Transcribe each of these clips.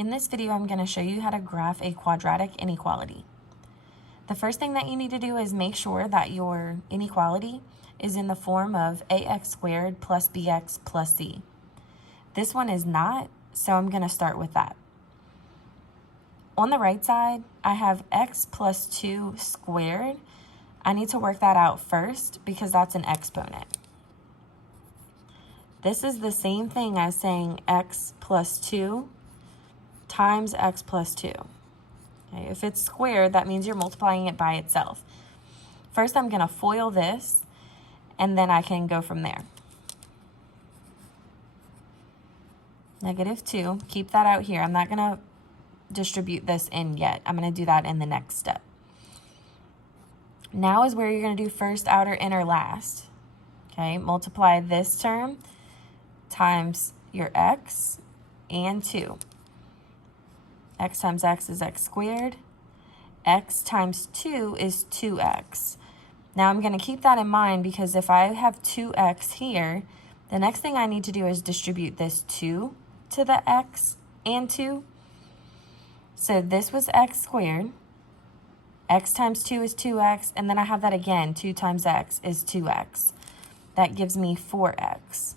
In this video, I'm going to show you how to graph a quadratic inequality. The first thing that you need to do is make sure that your inequality is in the form of ax squared plus bx plus c. This one is not, so I'm going to start with that. On the right side, I have x plus 2 squared. I need to work that out first because that's an exponent. This is the same thing as saying x plus 2 times x plus 2. Okay, if it's squared, that means you're multiplying it by itself. First, I'm going to FOIL this, and then I can go from there. -2, keep that out here. I'm not going to distribute this in yet. I'm going to do that in the next step. Now is where you're going to do first, outer, inner, last. Okay, multiply this term times your x and 2. X times x is x squared. X times 2 is 2x. Now I'm going to keep that in mind because if I have 2x here, the next thing I need to do is distribute this 2 to the x and 2. So this was x squared. X times 2 is 2x, and then I have that again. 2 times x is 2x. That gives me 4x.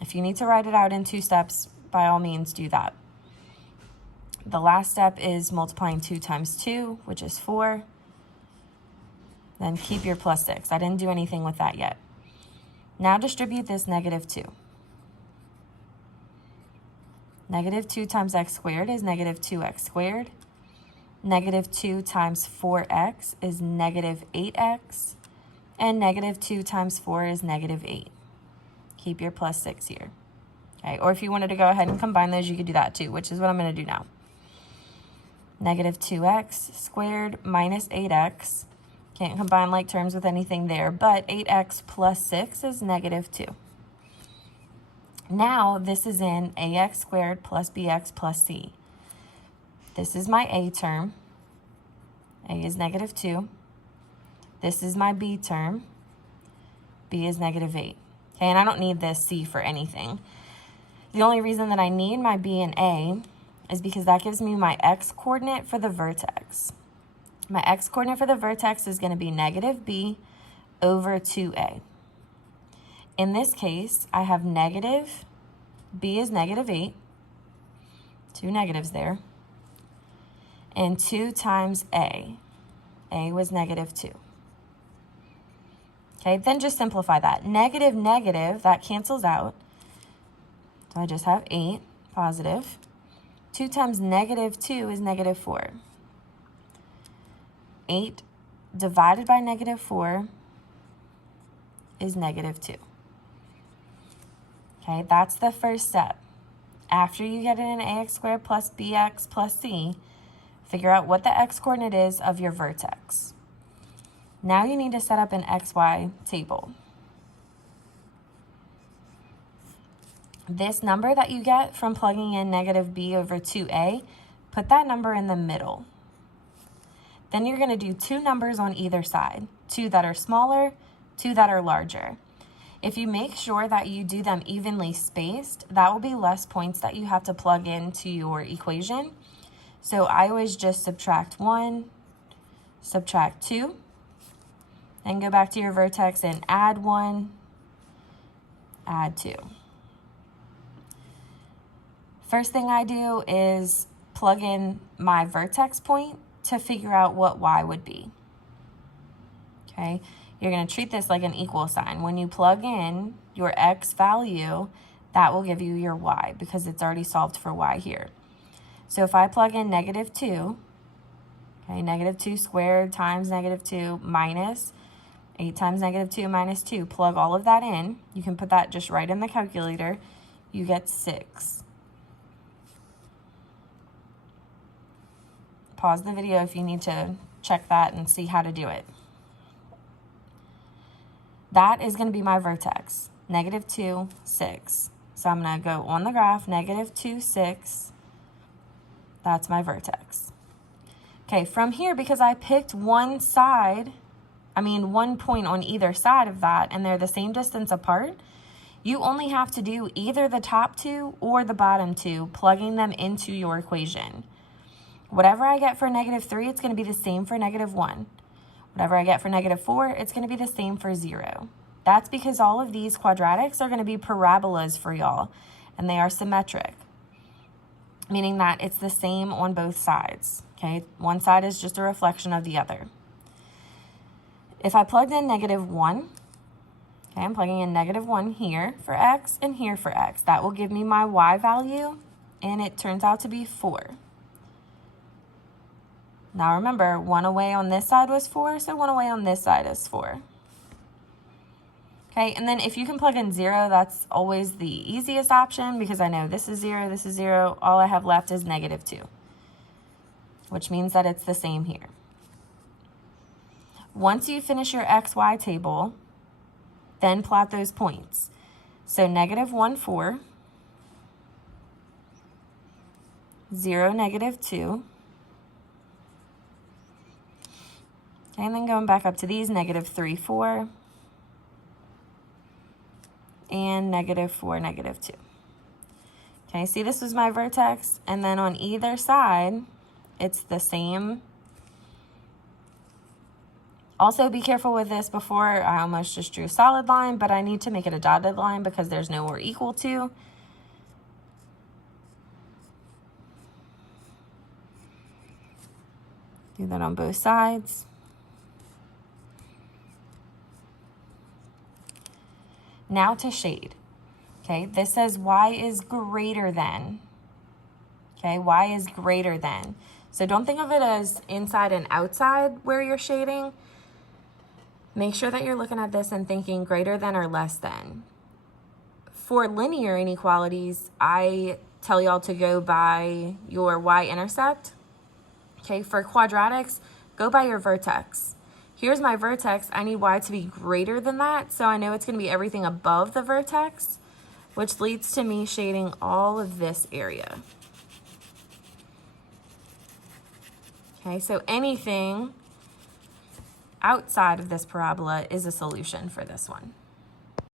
If you need to write it out in 2 steps, by all means do that. The last step is multiplying 2 times 2, which is 4. Then keep your plus 6. I didn't do anything with that yet. Now distribute this -2. -2 times x squared is -2x squared. -2 times 4x is -8x. And -2 times 4 is -8. Keep your plus 6 here. Okay, or if you wanted to go ahead and combine those, you could do that too, which is what I'm going to do now. -2x squared minus 8x. Can't combine like terms with anything there, but 8x plus 6 is -2. Now this is in ax squared plus bx plus c. This is my a term. A is -2. This is my b term. B is -8. Okay, and I don't need this c for anything. The only reason that I need my b and a is because that gives me my x-coordinate for the vertex. My x-coordinate for the vertex is going to be -b over 2a. In this case, I have b is -8, 2 negatives there, and 2 times a was -2. Okay, then just simplify that. Negative, that cancels out. So I just have 8, positive. 2 times -2 is -4. 8 divided by -4 is -2. Okay, that's the first step. After you get it in ax squared plus bx plus c, figure out what the x-coordinate is of your vertex. Now you need to set up an xy table. This number that you get from plugging in -b over 2a, put that number in the middle. Then you're going to do 2 numbers on either side, 2 that are smaller, 2 that are larger. If you make sure that you do them evenly spaced, that will be less points that you have to plug into your equation. So I always just subtract 1, subtract 2, and go back to your vertex and add 1, add 2. First thing I do is plug in my vertex point to figure out what y would be. Okay, you're going to treat this like an equal sign. When you plug in your x value, that will give you your y because it's already solved for y here. So if I plug in -2, okay, -2 squared times -2 minus 8 times -2 minus 2, plug all of that in. You can put that just right in the calculator. You get 6. Pause the video if you need to check that and see how to do it. That is going to be my vertex, -2, 6. So I'm going to go on the graph, -2, 6. That's my vertex. Okay, from here, because I picked one point on either side of that, and they're the same distance apart, You only have to do either the top two or the bottom two, plugging them into your equation. Whatever I get for -3, it's going to be the same for -1. Whatever I get for -4, it's going to be the same for 0. That's because all of these quadratics are going to be parabolas for y'all, and they are symmetric, meaning that it's the same on both sides, okay? One side is just a reflection of the other. If I plugged in -1, okay, I'm plugging in -1 here for x and here for x. That will give me my y value, and it turns out to be 4. Now remember, 1 away on this side was 4, so 1 away on this side is 4. Okay, and then if you can plug in 0, that's always the easiest option because I know this is 0, this is 0. All I have left is -2, which means that it's the same here. Once you finish your XY table, then plot those points. So -1, 4, 0, -2. Okay, and then going back up to these, -3, 4, and -4, -2. Okay, see, this was my vertex, and then on either side, it's the same. Also, be careful with this. Before, I almost just drew a solid line, but I need to make it a dotted line because there's no or equal to. Do that on both sides. Now to shade. Okay, this says y is greater than. Okay, y is greater than. So don't think of it as inside and outside where you're shading. Make sure that you're looking at this and thinking greater than or less than. For linear inequalities, I tell y'all to go by your y-intercept. Okay, for quadratics, go by your vertex. Here's my vertex. I need y to be greater than that, so I know it's going to be everything above the vertex, which leads to me shading all of this area. Okay, so anything outside of this parabola is a solution for this one.